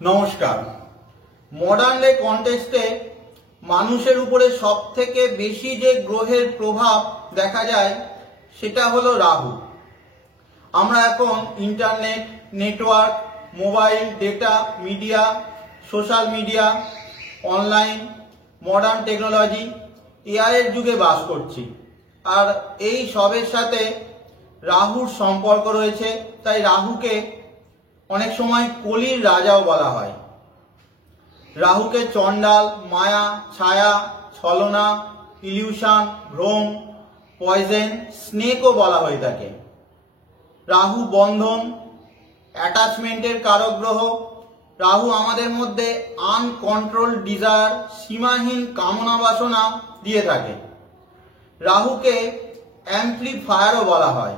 নমস্কার। Modern day কন্টেস্টে মানুষের উপরে সবথেকে বেশি যে গ্রহের প্রভাব দেখা যায় সেটা হলো রাহু। আমরা এখন internet, network, mobile, data, media, social media, online, modern technology, AI এর যুগে বাস করছি। আর এই সবের সাথে রাহুর সম্পর্ক রয়েছে, তাই রাহুকে অনেক সময় কলির রাজাও বলা হয়। রাহুকে চণ্ডাল, মায়া, ছায়া, ছলনা, ইলিউশন, ভ্রম, পয়জেন, স্নেকও বলা হয়ে থাকে। রাহু বন্ধন, অ্যাটাচমেন্টের কারক গ্রহ। রাহু আমাদের মধ্যে আনকন্ট্রোল ডিজায়ার, সীমাহীন কামনা বাসনা দিয়ে থাকে। রাহুকে অ্যাম্প্লিফায়ারও বলা হয়।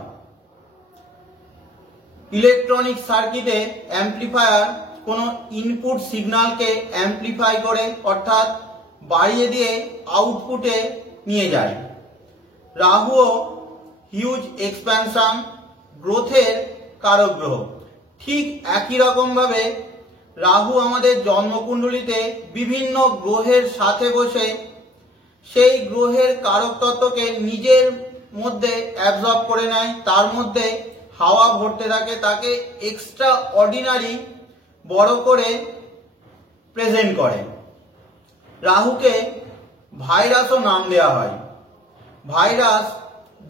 ইলেকট্রনিক সার্কিটে অ্যাম্প্লিফায়ার কোনো ইনপুট সিগন্যালকে অ্যাম্প্লিফাই করে অর্থাৎ বাড়িয়ে দিয়ে আউটপুটে নিয়ে যায়। রাহুও হিউজ এক্সপ্যানশন, গ্রোথের কারক গ্রহ। ঠিক একই রকমভাবে রাহু আমাদের জন্মকুণ্ডলিতে বিভিন্ন গ্রহের সাথে বসে সেই গ্রহের কারক তত্ত্বকে নিজের মধ্যে অ্যাবজর্ব করে নেয়, তার মধ্যে হাওয়া ভরতে থাকে, তাকে এক্সট্রা অর্ডিনারি বড় করে প্রেজেন্ট করে। রাহুকে ভাইরাসও নাম দেওয়া হয়। ভাইরাস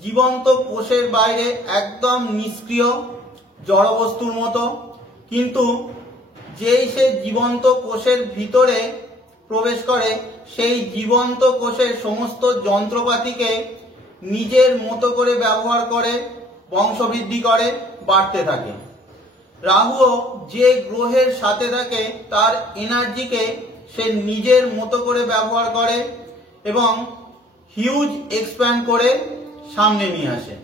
জীবন্ত কোষের বাইরে একদম নিষ্ক্রিয় জড়বস্তুর মতো, কিন্তু যেই সে জীবন্ত কোষের ভিতরে প্রবেশ করে সেই জীবন্ত কোষের সমস্ত যন্ত্রপাতিকে নিজের মতো করে ব্যবহার করে বংশবৃদ্ধি করে, বাড়তে থাকে। রাহুও যে গ্রহের সাথে থাকে তার এনার্জিকে সে নিজের মতো করে ব্যবহার করে এবং হিউজ এক্সপ্যান্ড করে সামনে নিয়ে আসে।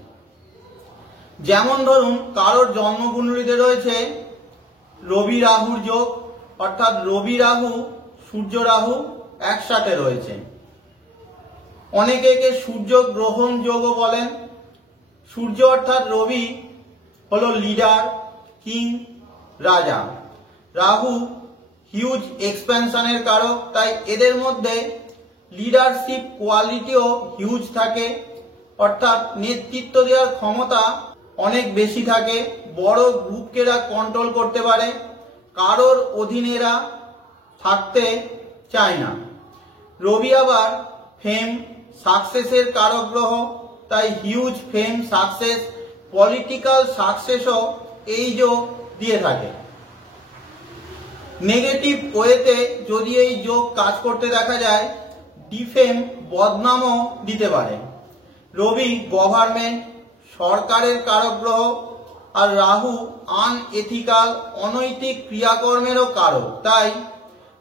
যেমন ধরুন, কারোর জন্মকুণ্ডলিতে রয়েছে রবি রাহুর যোগ, অর্থাৎ রবি রাহু, সূর্য রাহু একসাথে রয়েছে। অনেকে একে সূর্য গ্রহণ যোগও বলেন। সূর্য অর্থাৎ রবি হলো লিডার, কিং, রাজা। রাহু হিউজ এক্সপ্যানশনের কারক, তাই এদের মধ্যে লিডারশিপ কোয়ালিটিও হিউজ থাকে, অর্থাৎ নেতৃত্ব দেওয়ার ক্ষমতা অনেক বেশি থাকে। বড় গ্রুপকে এরা কন্ট্রোল করতে পারে, কারোর অধীনে এরা থাকতে চায় না। রবি আবার ফেম, সাকসেসের কারক গ্রহ, তাই হিউজ ফেম, সাকসেস, পলিটিক্যাল সাকসেসও এই যোগ দিয়ে থাকে। নেগেটিভ ওয়েতে যদি এই যোগ কাজ করতে দেখা যায়, ডিফেম, বদনামও দিতে পারে। রবি গভর্নমেন্ট, সরকারের কারক গ্রহ, আর রাহু আনএথিক্যাল, অনৈতিক ক্রিয়াকর্মেরও কারক, তাই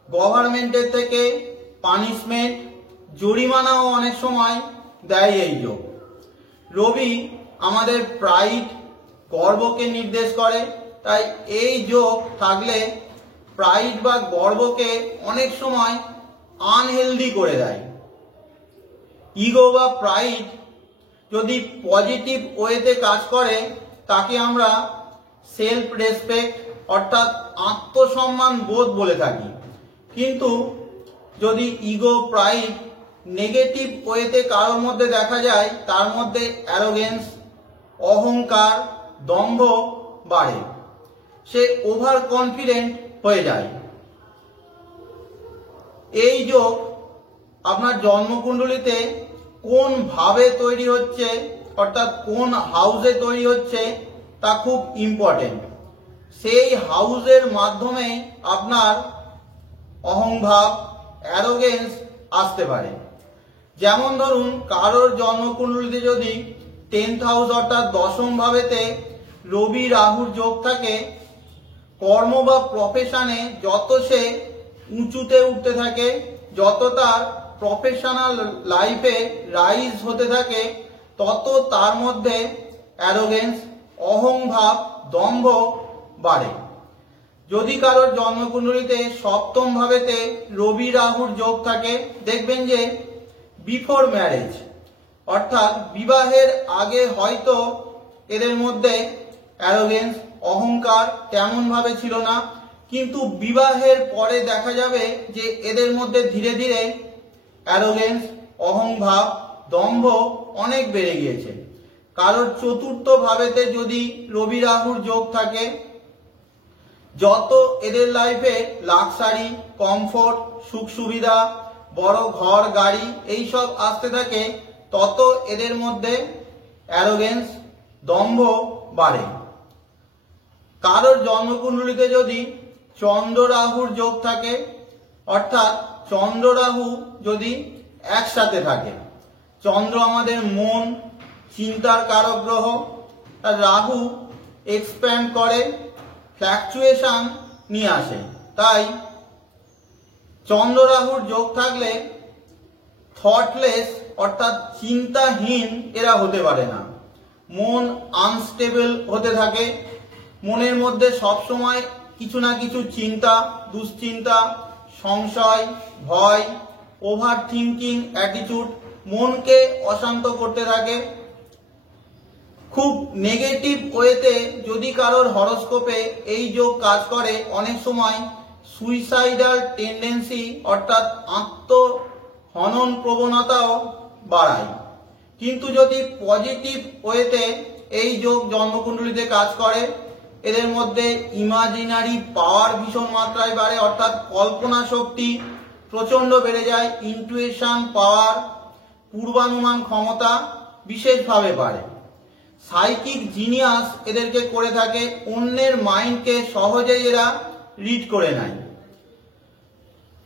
গভর্নমেন্টের থেকে পানিশমেন্ট, জরিমানাও অনেক সময় দেয় এই যোগ। রবি আমাদের প্রাইড, গর্বকে নির্দেশ করে, তাই এই যোগ থাকলে প্রাইড বা গর্বকে অনেক সময় আনহেলদি করে দেয়। ইগো বা প্রাইড যদি পজিটিভ ওয়েতে কাজ করে তাকে আমরা সেলফ রেসপেক্ট অর্থাৎ আত্মসম্মান বোধ বলে থাকি। কিন্তু যদি ইগো, প্রাইড নেগেটিভ ওয়েতে কারোর মধ্যে দেখা যায়, তার মধ্যে অ্যারোগেন্স, অহংকার, দম্ভ বাড়ে, সে ওভার কনফিডেন্ট হয়ে যায়। এই যোগ আপনার জন্মকুণ্ডলিতে কোন ভাবে তৈরি হচ্ছে, অর্থাৎ কোন হাউসে তৈরি হচ্ছে, তা খুব ইম্পর্টেন্ট। সেই হাউসের মাধ্যমে আপনার অহংভাব, অ্যারোগেন্স আসতে পারে। যেমন ধরুন, কারোর জন্মকুণ্ডলিতে যদি 10th হাউস অর্থাৎ দশম ভাবেতে রবি রাহুর যোগ থাকে, কর্ম বা প্রফেশনে যত সে উঁচুতে উঠতে থাকে, যত তার প্রফেশনাল লাইফে রাইজ হতে থাকে, তত তার মধ্যে অ্যারোগেন্স, অহংভাব, দম্ভ বাড়ে। যদি কারোর জন্মকুণ্ডলিতে সপ্তম ভাবেতে রবি রাহুর যোগ থাকে, দেখবেন যে বিফোর ম্যারেজ অর্থাৎ বিবাহের আগে হয়তো এদের মধ্যে অ্যারোগেন্স, অহংকার তেমন ভাবে ছিল না, কিন্তু বিবাহের পরে দেখা যাবে যে এদের মধ্যে ধীরে ধীরে অ্যারোগেন্স, অহংভাব, দম্ভ অনেক বেড়ে গিয়েছে। কারোর চতুর্থ ভাবেতে যদি রবি রাহুর যোগ থাকে, যত এদের লাইফে লাক্সারি, কমফোর্ট, সুখ সুবিধা, বড় ঘর গাড়ি এইসব আসতে থাকে, তত এদের মধ্যে অ্যারোগেন্স, দম্ভ বাড়ে। কারোর জন্মকুণ্ডলিতে যদি চন্দ্র রাহুর যোগ থাকে, অর্থাৎ চন্দ্র রাহু যদি একসাথে থাকে, চন্দ্র আমাদের মন, চিন্তার কারক গ্রহ, আর রাহু এক্সপ্যান্ড করে, ফ্ল্যাকচুয়েশন নিয়ে আসে। তাই চন্দ্র রাহুর যোগ থাকলে থটলেস অর্থাৎ চিন্তাহীন এরা হতে পারে না। মন আনস্টেবল হতে থাকে, মনের মধ্যে সবসময় কিছু না কিছু চিন্তা, দুশ্চিন্তা, সংশয়, ভয়, ওভার থিঙ্কিং অ্যাটিটিউড মনকে অশান্ত করতে থাকে। খুব নেগেটিভ ওয়েতে যদি কারোর হরোস্কোপে এই যোগ কাজ করে, অনেক সময় সুইসাইডাল টেন্ডেন্সি অর্থাৎ আত্মহনন প্রবণতাও বাড়ায়। কিন্তু যদি পজিটিভ ওয়েতে এই যোগ জন্মকুণ্ডলিতে কাজ করে, এদের মধ্যে ইমাজিনারি পাওয়ার ভীষণ মাত্রায় বাড়ে, অর্থাৎ কল্পনা শক্তি প্রচন্ড বেড়ে যায়, ইন্টুইশন পাওয়ার, পূর্বানুমান ক্ষমতা বিশেষভাবে বাড়ে। সাইকিক জিনিয়াস এদেরকে করে থাকে, অন্যের মাইন্ডকে সহজেই এরা রিড করে নেয়।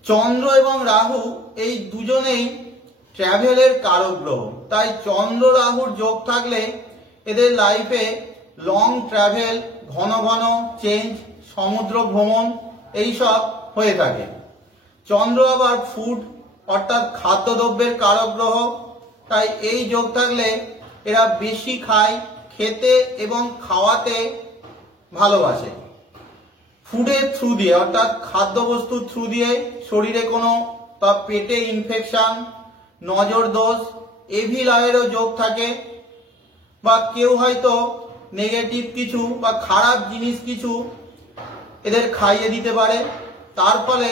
চন্দ্র এবং রাহু এই দুজনেই ট্রাভেলের কারক গ্রহ, তাই চন্দ্র রাহুর যোগ থাকলে এদের লাইফে লং ট্রাভেল, ঘন ঘন চেঞ্জ, সমুদ্র ভ্রমণ এইসব হয়ে থাকে। চন্দ্র আবার ফুড অর্থাৎ খাদ্যদ্রব্যের কারক গ্রহ, তাই এই যোগ থাকলে এরা বেশি খায়, খেতে এবং খাওয়াতে ভালোবাসে। ফুডের থ্রু দিয়ে অর্থাৎ খাদ্যবস্তুর থ্রু দিয়ে শরীরে কোনো বা পেটে ইনফেকশন, নজর দোষ, এভিল আয়েরও যোগ থাকে, বা কেউ হয়তো নেগেটিভ কিছু বা খারাপ জিনিস কিছু এদের খাইয়ে দিতে পারে, তার ফলে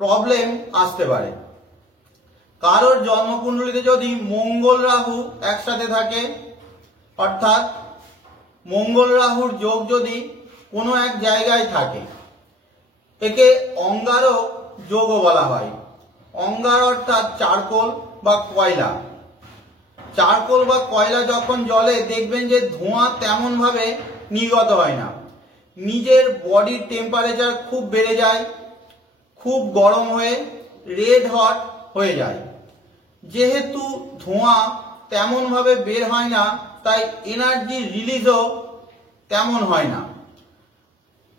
প্রবলেম আসতে পারে। কারোর জন্মকুণ্ডলিতে যদি মঙ্গল রাহু একসাথে থাকে, অর্থাৎ মঙ্গল রাহুর যোগ যদি কোনো এক জায়গায় থাকে, একে অঙ্গারক যোগও বলা হয়। অঙ্গার অর্থাৎ চারকোল বা কয়লা। চারকোল বা কয়লা যখন জ্বলে দেখবেন যে ধোঁয়া তেমন ভাবে নির্গত হয় না, নিজের বডির টেম্পারেচার খুব বেড়ে যায়, খুব গরম হয়ে রেড হট হয়ে যায়। যেহেতু ধোঁয়া তেমন ভাবে বের হয় না, তাই এনার্জি রিলিজও তেমন হয় না।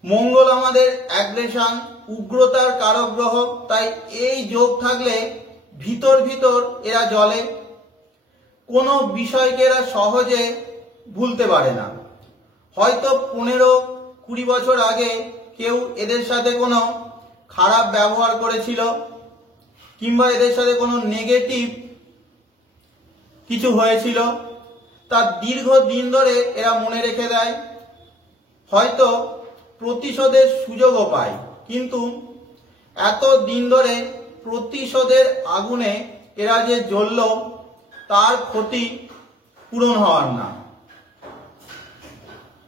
মঙ্গল আমাদের অ্যাগ্রেশন, উগ্রতার কারক গ্রহ, তাই এই যোগ থাকলে ভিতর ভিতর এরা জ্বলে, কোনো বিষয়কে এরা সহজে ভুলতে পারে না। হয়তো 15-20 বছর আগে কেউ এদের সাথে কোনো খারাপ ব্যবহার করেছিল, কিংবা এদের সাথে কোনো নেগেটিভ কিছু হয়েছিল, তার দীর্ঘ দিন ধরে এরা মনে রেখে দেয়, হয়তো প্রতিশোধের সুযোগও পায়, কিন্তু এত দিন ধরে প্রতিশোধের আগুনে এরা যে জ্বলল, তার ক্ষতি পূরণ হওয়ার না।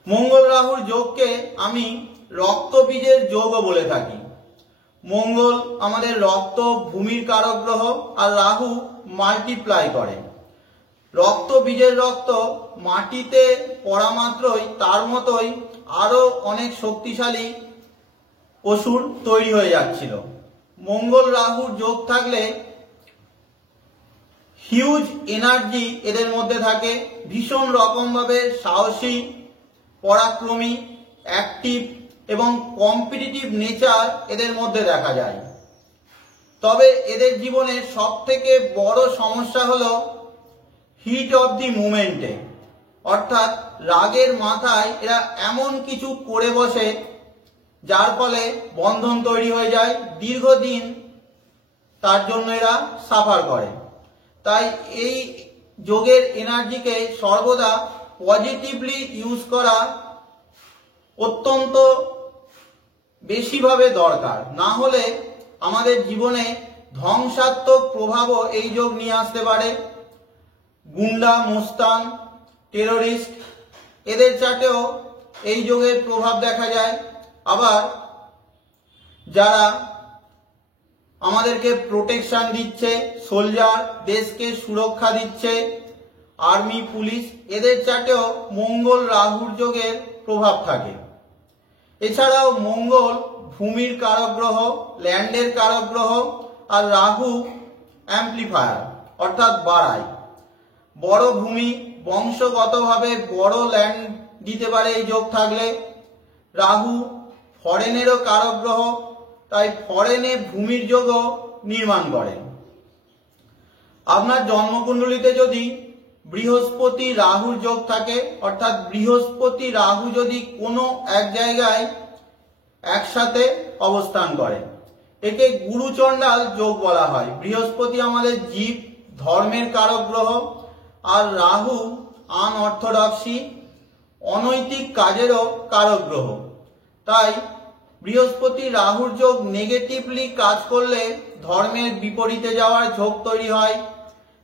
মঙ্গল রাহুর যোগকে আমি রক্তবীজের যোগও বলে থাকি। মঙ্গল আমাদের রক্ত ভূমির কারক গ্রহ, আর রাহু মাল্টিপ্লাই করে। রক্ত বীজের রক্ত মাটিতে পড়া মাত্রই তার মতোই আরো অনেক শক্তিশালী অসুর তৈরি হয়ে যাচ্ছিল। মঙ্গল রাহুর যোগ থাকলে হিউজ এনার্জি এদের মধ্যে থাকে, ভীষণ রকম ভাবে সাহসী, পরাক্রমী, অ্যাক্টিভ এবং কম্পিটিটিভ নেচার এদের মধ্যে দেখা যায়। তবে এদের জীবনের সব থেকে বড় সমস্যা হলো হিট অফ দি মুমেন্টে, অর্থাৎ রাগের মাথায় এরা এমন কিছু করে বসে যার ফলে বন্ধন তৈরি হয়ে যায়, দীর্ঘদিন তার জন্য এরা সাফার করে। তাই এই যোগের এনার্জিকে সর্বদা পজিটিভলি ইউজ করা অত্যন্ত বেশিভাবে দরকার, না হলে আমাদের জীবনে ধ্বংসাত্মক প্রভাবও এই যোগ নিয়ে আসতে পারে। গুন্ডা, মোস্তান, টেরোরিস্ট এদের চার্টেও এই যোগের প্রভাব দেখা যায়। আবার যারা আমাদেরকে প্রোটেকশন দিচ্ছে, সোলজার, দেশকে সুরক্ষা দিচ্ছে, আর্মি, পুলিশ, এদের চার্টেও মঙ্গল রাহুর যোগের প্রভাব থাকে। এছাড়াও মঙ্গল ভূমির কারক গ্রহ, ল্যান্ডের কারক গ্রহ, আর রাহু অ্যাম্প্লিফায়ার অর্থাৎ বাড়ায়। বড় ভূমি, বংশগতভাবে বড় ল্যান্ড দিতে পারে এই যোগ থাকলে। রাহু ফরেনেরও কারক গ্রহ, তাই ফরেনে ভূমির যোগও নির্মাণ করেন। আপনার জন্মকুণ্ডলিতে যদি বৃহস্পতি রাহুর যোগ থাকে, অর্থাৎ বৃহস্পতি রাহু যদি কোনো এক জায়গায় একসাথে অবস্থান করে, একে গুরুচণ্ডাল যোগ বলা হয়। বৃহস্পতি আমাদের জীব, ধর্মের কারক গ্রহ, আর রাহু আনঅর্থোডক্সি, অনৈতিক কাজেরও কারক গ্রহ। তাই বৃহস্পতি রাহুর যোগ নেগেটিভলি কাজ করলে ধর্মের বিপরীতে যাওয়ার ঝোঁক তৈরি হয়।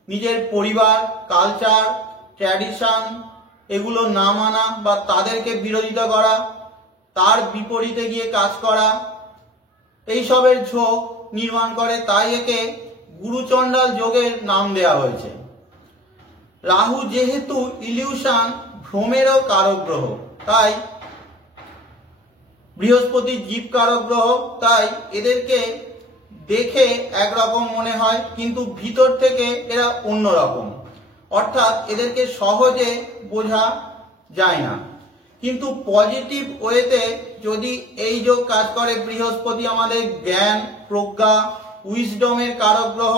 নিজের পরিবার, কালচার, ট্র্যাডিশন এগুলো না মানা বা তাদেরকে বিরোধিতা করা, তার বিপরীতে গিয়ে কাজ করা, এইসবের ঝোঁক নির্মাণ করে। তাই একে গুরুচণ্ডাল যোগের নাম দেওয়া হয়েছে। রাহু যেহেতু ইলিউশন, ভ্রমেরও কারক গ্রহ, তাই বৃহস্পতি জীব কারক গ্রহ, তাই এদেরকে দেখে একরকম মনে হয়, কিন্তু ভিতর থেকে এরা অন্যরকম, অর্থাৎ এদেরকে সহজে বোঝা যায় না। কিন্তু পজিটিভ ওয়েতে যদি এই যোগ কাজ করে, বৃহস্পতি আমাদের জ্ঞান, প্রজ্ঞা, উইজডমের কারক গ্রহ,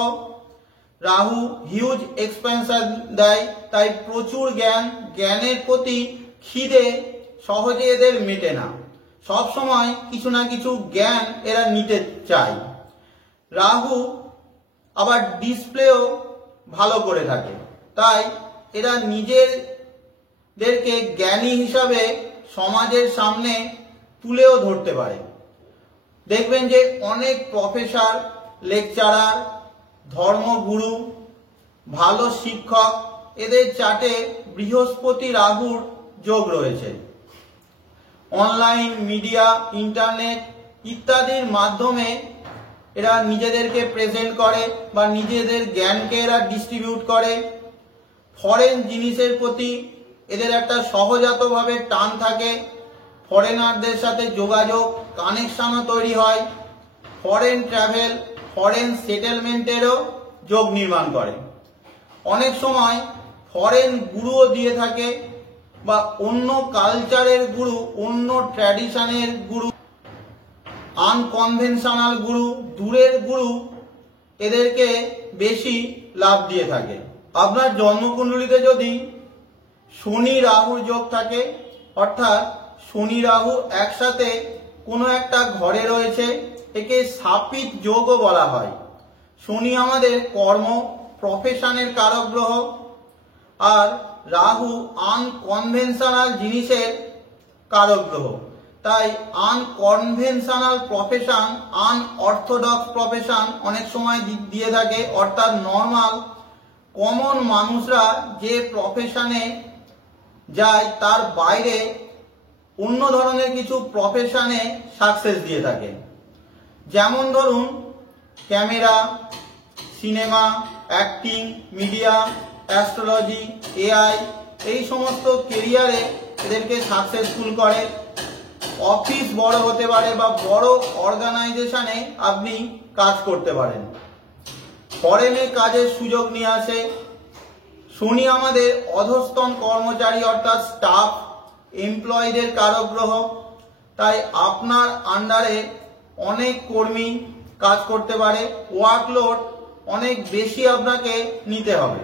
রাহু হিউজ এক্সপেনশন দেয়, তাই প্রচুর জ্ঞান, জ্ঞানের প্রতি খিদে সহজে এদের মেটে না, সব সময় কিছু না কিছু জ্ঞান এরা নিতে চায়। রাহু আবার ডিসপ্লেও ভালো করে থাকে, তাই এরা নিজেদেরকে জ্ঞানী হিসাবে সমাজের সামনে তুলেও ধরতে পারে। দেখবেন যে অনেক প্রফেসর, লেকচারার, ধর্মগুরু, ভালো শিক্ষক, এদের চার্টে বৃহস্পতি রাহুর যোগ রয়েছে। অনলাইন মিডিয়া, ইন্টারনেট ইত্যাদির মাধ্যমে এরা নিজেদেরকে প্রেজেন্ট করে বা নিজেদের জ্ঞানকে এরা ডিস্ট্রিবিউট করে। ফরেন জিনিসের প্রতি এদের একটা সহজাতভাবে টান থাকে, ফরেনারদের সাথে যোগাযোগ, কানেকশনও তৈরি হয়। ফরেন ট্রাভেল, ফরেন সেটেলমেন্টেরও যোগ নির্মাণ করে। অনেক সময় ফরেন গুরুও দিয়ে থাকে, বা অন্য কালচারের গুরু, অন্য ট্র্যাডিশনের গুরু, আনকনভেনশনাল গুরু, দূরের গুরু এদেরকে বেশি লাভ দিয়ে থাকে। আপনার জন্মকুণ্ডলিতে যদি শনি রাহুর যোগ থাকে, অর্থাৎ শনি রাহু একসাথে কোনো একটা ঘরে রয়েছে, একে সাপিত যোগও বলা হয়। শনি আমাদের কর্ম, প্রফেশনের কারক গ্রহ, আর রাহু আনকনভেনশনাল জিনিসের কারক গ্রহ। তাই আনকনভেনশনাল প্রফেশন, আনঅর্থোডক্স প্রফেশন অনেক সময় দিয়ে থাকে, অর্থাৎ নর্মাল কমন মানুষরা যে প্রফেশনে যায় তার বাইরে অন্য ধরনের কিছু প্রফেশনে সাকসেস দিয়ে থাকে। যেমন ধরুন camera, cinema, acting, media, astrology, AI, এই সমস্ত কেরিয়ারে এদেরকে সাকসেসফুল করে। অফিস বড় হতে পারে বা বড় অর্গানাইজেশনে আপনি কাজ করতে পারেন। ফরেনে কাজের সুযোগ নিয়ে আসে। শনি আমাদের অধস্তন কর্মচারী অর্থাৎ স্টাফ, এমপ্লয়ীদের কারক গ্রহ, তাই আপনার আন্ডারে অনেক কর্মী কাজ করতে পারে, ওয়ার্কলোড অনেক বেশি আপনাকে নিতে হবে।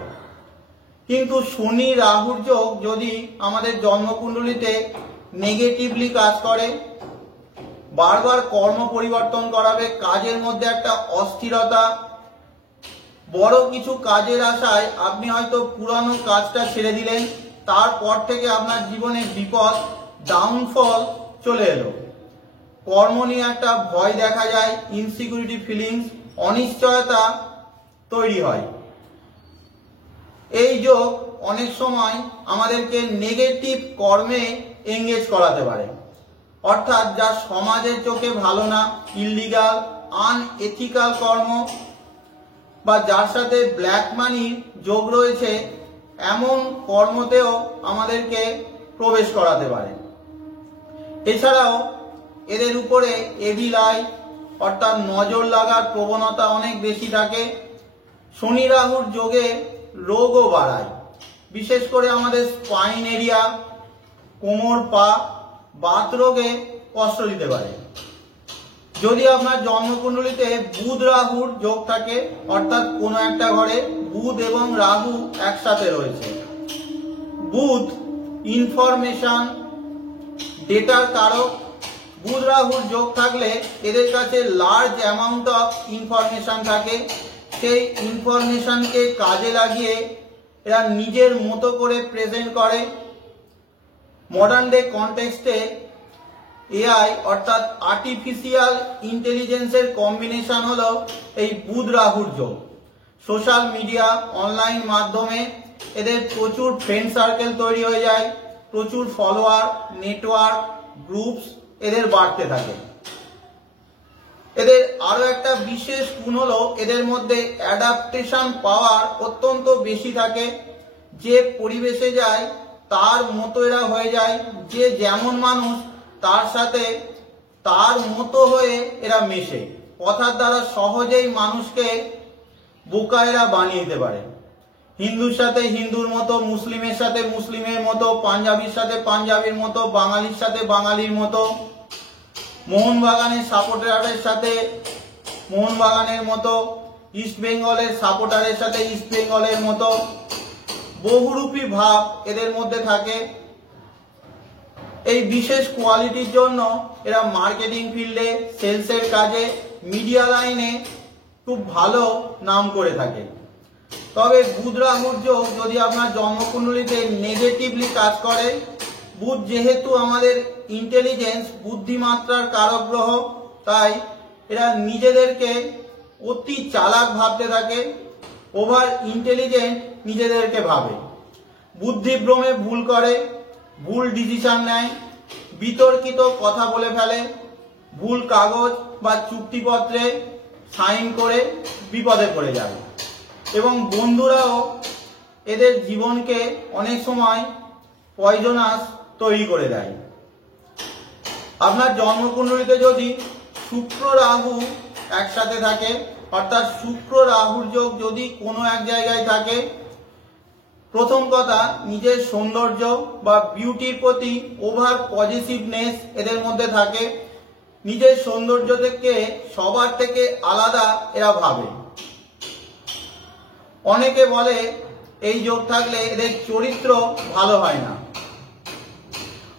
কিন্তু শনি রাহুর যোগ যদি আমাদের জন্মকুণ্ডলিতে নেগেটিভলি কাজ করে, বারবার কর্ম পরিবর্তন করাবে, কাজের মধ্যে একটা অস্থিরতা, বড় কিছু কাজের আশায় আপনি হয়তো পুরানো কাজটা ছেড়ে দিলেন, তারপর থেকে আপনার জীবনে বিপদ, ডাউনফল চলে এলো। কর্ম নিয়ে একটা ভয় দেখা যায়, ইনসিকিউরিটি ফিলিংস, অনিশ্চয়তা তৈরি হয়। এই যোগ অনেক সময় আমাদেরকে নেগেটিভ কর্মে এঙ্গেজ করাতে পারে, অর্থাৎ যা সমাজের চোখে ভালো না, ইললিগাল, আনএথিক্যাল কর্ম বা যার সাথে ব্ল্যাক মানির যোগ রয়েছে এমন কর্মতেও আমাদেরকে প্রবেশ করাতে পারে। এছাড়াও এদের উপরে এভিল আই অর্থাৎ নজর লাগার প্রবণতা অনেক বেশি থাকে। শনি রাহুর যোগে রোগও বাড়ায়, বিশেষ করে আমাদের স্পাইন এরিয়া, কোমর, পা, বাত রোগে কষ্ট দিতে পারে। যদি আপনার জন্মকুণ্ডলিতে বুধ রাহুর যোগ থাকে, অর্থাৎ কোনো একটা ঘরে বুধ এবং রাহু একসাথে রয়েছে, বুধ ইনফরমেশন, ডেটার কারক। বুধ রাহুর যোগ থাকলে এদের কাছে লার্জ অ্যামাউন্ট অফ ইনফরমেশন থাকে। সেই ইনফরমেশনকে কাজে লাগিয়ে এরা নিজের মতো করে প্রেজেন্ট করে। মডার্ন ডে কনটেক্সটে এআই অর্থাৎ আর্টিফিশিয়াল ইন্টেলিজেন্সের কম্বিনেশন হলো এই বুধ রাহুর যোগ। সোশ্যাল মিডিয়া, অনলাইন মাধ্যমে এদের প্রচুর ফ্রেন্ড সার্কেল তৈরি হয়ে যায়, প্রচুর ফলোয়ার, নেটওয়ার্ক, গ্রুপস এদের বাড়তে থাকে। এদের আরো একটা বিশেষ গুণ হলো এদের মধ্যে অ্যাডাপ্টেশন পাওয়ার অত্যন্ত বেশি থাকে। যে পরিবেশে যায় তার মতো এরা হয়ে যায়, যে যেমন মানুষ তার সাথে তার মতো হয়ে এরা মেশে। কথার দ্বারা সহজেই মানুষকে বোকা এরা বানিয়ে দিতে পারে। হিন্দুর সাথে হিন্দুর মতো, মুসলিমের সাথে মুসলিমের মতো, পাঞ্জাবির সাথে পাঞ্জাবির মতো, বাঙালির সাথে বাঙালির মতো, মোহনবাগানের সাপোর্টারের সাথে মোহনবাগানের মতো, ইস্ট বেঙ্গলের সাপোর্টারের সাথে ইস্ট বেঙ্গলের মতো, বহুরূপী ভাব এদের মধ্যে থাকে। এই বিশেষ কোয়ালিটির জন্য এরা মার্কেটিং ফিল্ডে, সেলসের কাজে, মিডিয়া লাইনে খুব ভালো নাম করে থাকে। তবে বুধ রাহুর যোগ যদি আপনার জন্মকুণ্ডলিতে নেগেটিভলি কাজ করে, বুধ যেহেতু আমাদের ইন্টেলিজেন্স, বুদ্ধিমাত্রার কারক গ্রহ, তাই এরা নিজেদেরকে অতি চালাক ভাবতে থাকে, ওভার ইন্টেলিজেন্ট নিজেদেরকে ভাবে, বুদ্ধিভ্রমে ভুল করে, ভুল ডিসিশন নেয়, বিতর্কিত কথা বলে ফেলে, ভুল কাগজ বা চুক্তিপত্রে সাইন করে বিপদে পড়ে যায় এবং বন্ধুরাও এদের জীবনকে অনেক সময় পয়জনাস তৈরি করে দেয়। আপনার জন্মকুণ্ডলিতে যদি শুক্র রাহু একসাথে থাকে, অর্থাৎ শুক্র রাহুর যোগ যদি কোনো এক জায়গায় থাকে, প্রথম কথা নিজের সৌন্দর্য বা বিউটির প্রতি ওভার পজিটিভনেস এদের মধ্যে থাকে। নিজের সৌন্দর্য থেকে সবার থেকে আলাদা এরা ভাবে। অনেকে বলে এই যোগ থাকলে এদের চরিত্র ভালো হয় না।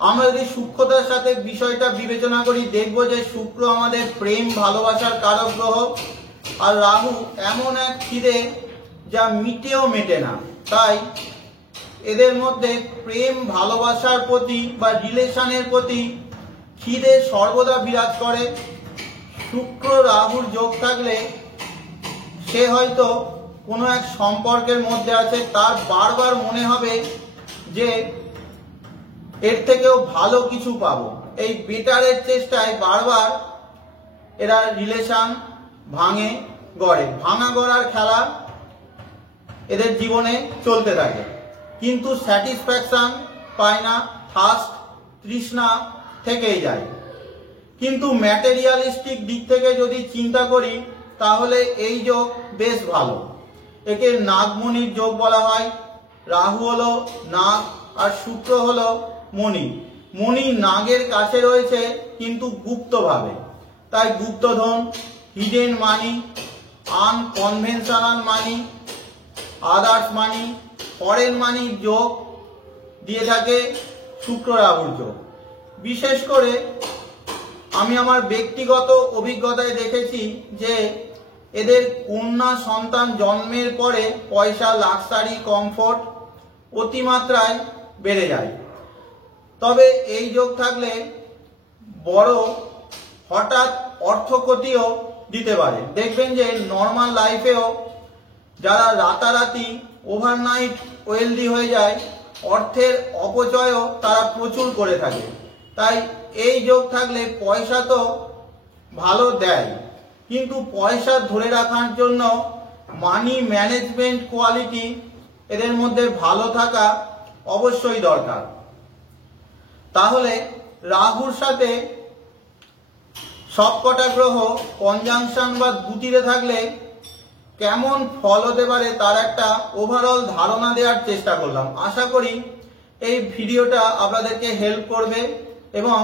আমরা যদি সূক্ষ্মতার সাথে বিষয়টা বিবেচনা করি, দেখব যে শুক্র আমাদের প্রেম ভালোবাসার কারক গ্রহ, আর রাহু এমন এক খিদে যা মিটেও মেটে না। তাই এদের মধ্যে প্রেম ভালোবাসার প্রতি বা রিলেশনের প্রতি খিদে সর্বদা বিরাজ করে। শুক্র রাহুর যোগ থাকলে সে হয়তো কোনো এক সম্পর্কের মধ্যে আছে, তার বারবার মনে হবে যে এর থেকেও ভালো কিছু পাবো, এই বেটারের চেষ্টায় বারবার এরা রিলেশন ভাঙে গড়ে, ভাঙা গড়ার খেলা এদের জীবনে চলতে থাকে, কিন্তু স্যাটিসফ্যাকশন পায় না, ফার্স্ট তৃষ্ণা থেকেই যায়। কিন্তু ম্যাটেরিয়ালিস্টিক দিক থেকে যদি চিন্তা করি তাহলে এই যোগ বেশ ভালো। একে নাগমণির যোগ বলা হয়। রাহু হলো নাগ আর শুক্র হলো মণি। মণি নাগের কাছে রয়েছে কিন্তু গুপ্তভাবে, তাই গুপ্তধন, হিডেন মানি, আনকনভেনশনাল মানি, আদার্স মানি, ফরেন মানির যোগ দিয়ে থাকে শুক্র রাহুর যোগ। বিশেষ করে আমি আমার ব্যক্তিগত অভিজ্ঞতায় দেখেছি যে এদের কন্যা সন্তান জন্মের পরে পয়সা, লাক্সারি, কমফোর্ট অতিমাত্রায় বেড়ে যায়। তবে এই যোগ থাকলে বড় হঠাৎ অর্থ ক্ষতিও দিতে পারে। দেখবেন যে নর্মাল লাইফেও যারা রাতারাতি ওভারনাইট ওয়েলদি হয়ে যায়, অর্থের অপচয়ও তারা প্রচুর করে থাকে। তাই এই যোগ থাকলে পয়সা তো ভালো দেয়, কিন্তু পয়সা ধরে রাখার জন্য মানি ম্যানেজমেন্ট কোয়ালিটি এদের মধ্যে ভালো থাকা অবশ্যই দরকার। তাহলে রাহুর সাথে সবকটা গ্রহ কনজাংশন বা দ্বিতীয় থাকলে কেমন ফল হতে পারে তার একটা ওভারঅল ধারণা দেওয়ার চেষ্টা করলাম। আশা করি এই ভিডিওটা আপনাদেরকে হেল্প করবে এবং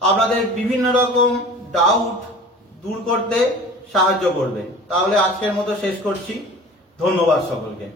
আপনাদের বিভিন্ন রকম ডাউট দূর করতে সাহায্য করবে। তাহলে আজকের মতো শেষ করছি। ধন্যবাদ সকলকে।